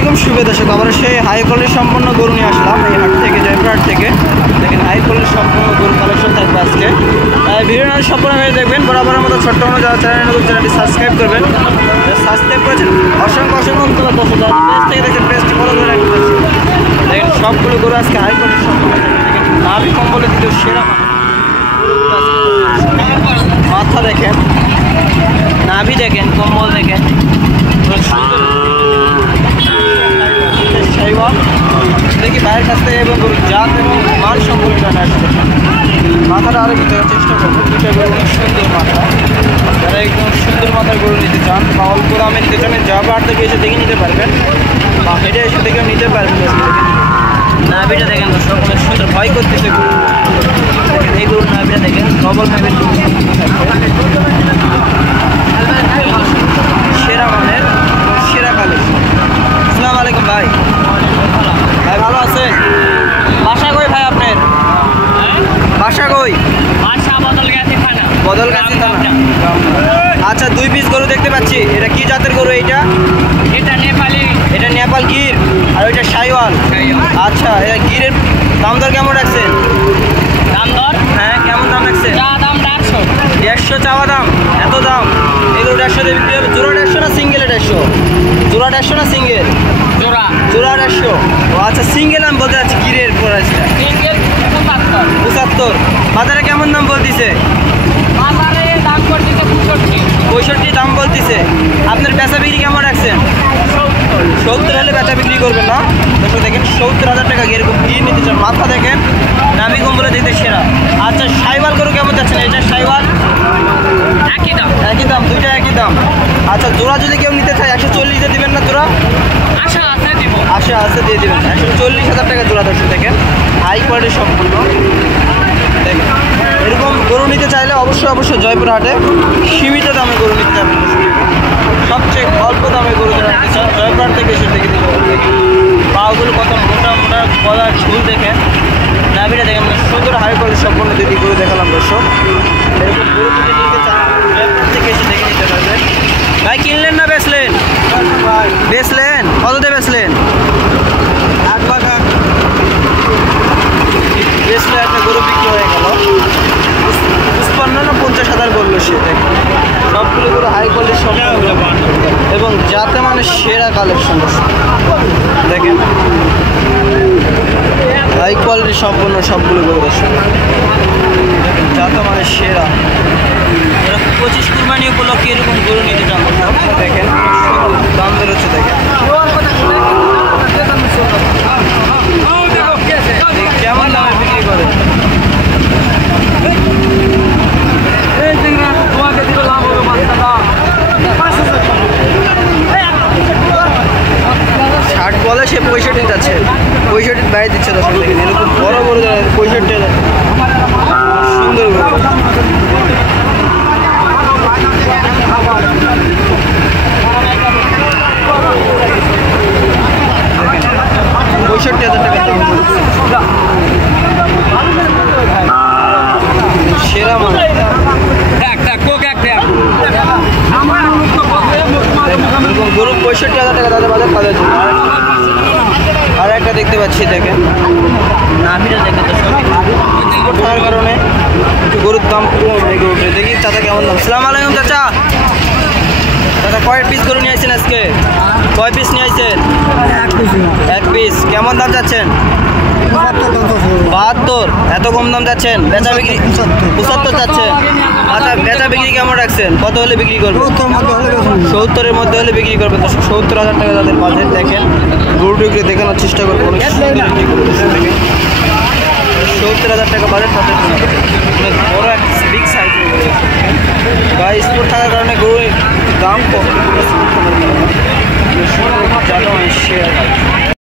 আলাইকুম শুভ দর্শক, আবার সেই হাই কোয়ালিটি সম্পন্ন গরু নিয়ে আসলাম এই হাট থেকে, জয়পুর হাট থেকে। দেখেন হাই কোয়ালিটি সম্পন্ন গরু কালেকশন থাকবে আজকে। ভিডিওটা সম্পূর্ণ হয়ে দেখবেন। বরাবরের মতো ছোট্ট মতো যারা চ্যানেল নতুন চ্যানেলটি সাবস্ক্রাইব করবেন, সাবস্ক্রাইব করেছেন অসংখ্য অসংখ্য ধন্যবাদ দর্শক। যারা পেজ থেকে দেখছেন পেজটি ফলো করে রাখতে পারছি। দেখেন সবগুলো গরু আজকে হাই কোয়ালিটি সম্পন্ন। দেখেন নাভি কম্বলে দ্বিতীয় সেরা মাথা দেখেন, নাভি দেখেন, কম্বল দেখেন, দেখি বাইরের কাছ থেকে এবং জাত এবং মান সম্পর্কে মাথাটা আরও কিছু চেষ্টা করবো। দুইটা গরু অনেক সুন্দর মাথা, যারা একদম সুন্দর মাথার গরু নিতে চান বা অল্প দামে নিতে চান, যাবা আর থেকে এসে দেখে নিতে পারবেন বা হেঁটে এসে দেখেও নিতে পারবেন। নাভিটা দেখেন দর্শক, অনেক সুন্দর, ভয় করতেছে গরু। এই গরুর নাভিটা দেখেন, ডবল নাভির সেরা মানের সেরা কালেকশন। আসসালামু আলাইকুম ভাই। ভাই ভালো আছেন? বাসা কই ভাই আপনার? বাসা কই? বদলগাছি থানা। আচ্ছা, 2 পিস গরু দেখতে পাচ্ছি। এটা কি জাতের গরু? এটা নেপালি। এটা নেপাল গির, আর ওইটা শাইওয়াল। আচ্ছা, এটা গিরের দাম দর কেমন রাখছেন? দাম দর? হ্যাঁ, কেমন দাম রাখছেন? দাম 150। 150 চাওয়া দাম? এত দাম? এগুলো 150 দিয়ে বিক্রি হবে? জোড়া 150 না সিঙ্গেল? 150 জোড়া 150 না সিঙ্গেল? জোড়া 150। ও আচ্ছা, সিঙ্গেল আমি বলতে চাচ্ছি গিরের প্রাইসটা। সিঙ্গেল 75। বাজারে কেমন দাম বলতেছে? বাজারে দাম করতেছে 65 দাম বলতেছে। আপনার বেচা বিক্রি কেমন রাখছেন? 70 হলে বেচা বিক্রি করবেন না? দর্শক দেখেন 70,000 টাকা এরকম গিয়ে নিতে চান। মাথা দেখেন, নাভি কম্বলে দিতে সেরা। আচ্ছা, শাইওয়াল গরু কেমন যাচ্ছেন? এটা শাইওয়াল একই দাম। একই দাম, দুইটা একই দাম। আচ্ছা, জোড়া যদি কেউ নিতে চায় 140 দিবেন না জোড়া? আশা আছে দিব। আশা আছে, দিয়ে দেবেন। 140,000 টাকা জোড়া। দর্শক দেখেন হাই কোয়ালিটি সম্পূর্ণ। দেখেন এরকম গরু নিতে চাইলে অবশ্যই জয়পুর হাটে সীমিত দামে গরু নিতে যাবেন। সবচেয়ে অল্প দামে গরু যারা নিতে চান জয়পুর হাট থেকে এসে দেখে দিতে পারবেন। পাগুলো কত মোটা মোটা গলার ঝুল দেখেন, নাভিটা দেখেন, সুন্দর হাই কোয়ালিটি সম্পূর্ণ দিদি গরু দেখালাম দর্শক। এরকম গরু যদি নিতে চান জয়পুর থেকে এসে দেখে নিতে পারবেন। ভাই কিনলেন না বেচলেন? বেচলেন? কততে বেচলেন? 1 লাখ। বেচলে একটা গরু বিক্রি হয়ে গেল। 55 না 50,000 বললো সে। দেখেন সবগুলো গরু হাই কোয়ালিটি সব এবং যাতে মানে সেরা কালেকশন। দেখেন হাই কোয়ালিটি সম্পূর্ণ সবগুলো গরু দেখেন, যাতে মানে সেরা। এরা 25 কুরবানি উপলক্ষে এরকম গরু নিতে চান। দেখেন দাম বেরোচ্ছে। দেখেন কেমন দামে বিক্রি করে? ষাট বলে সে 65 যাচ্ছে, 65 বাইরে দিচ্ছে। দর্শক দেখেন এরকম বড় বড় 65 সুন্দর গরু। 65,000 টাকা সেরা মান। গরু 65,000 টাকা তাদের বাজার তাদের জন্য। আর একটা দেখতে পাচ্ছি, দেখেন নাভিটা দেখেন তো সব থাকার কারণে একটু গরুর দাম কম। এই গরুটা দেখি চাচা কেমন দাম। আসসালামু আলাইকুম চাচা। চাচা কয় পিস গরু নিয়ে আসছেন আজকে? কয় পিস নিয়ে আসছেন? 1 পিস। কেমন দাম যাচ্ছেন? 72। এত কম দাম যাচ্ছেন? বেচা বিক্রি 75 যাচ্ছেন। আচ্ছা, বেচা বিক্রি কেমন রাখছেন? কত হলে বিক্রি করবেন? 70-এর মধ্যে হলে বিক্রি করবেন। 70,000 টাকা তাদের বাজেট। দেখেন গরুটিকে দেখানোর চেষ্টা করবো। 70,000 টাকা বাজেট তাদের অনেক বড় একটা বিগ সাইজ বা স্পোর্ট থাকার কারণে গরুর দাম কম। জানো শেয়ার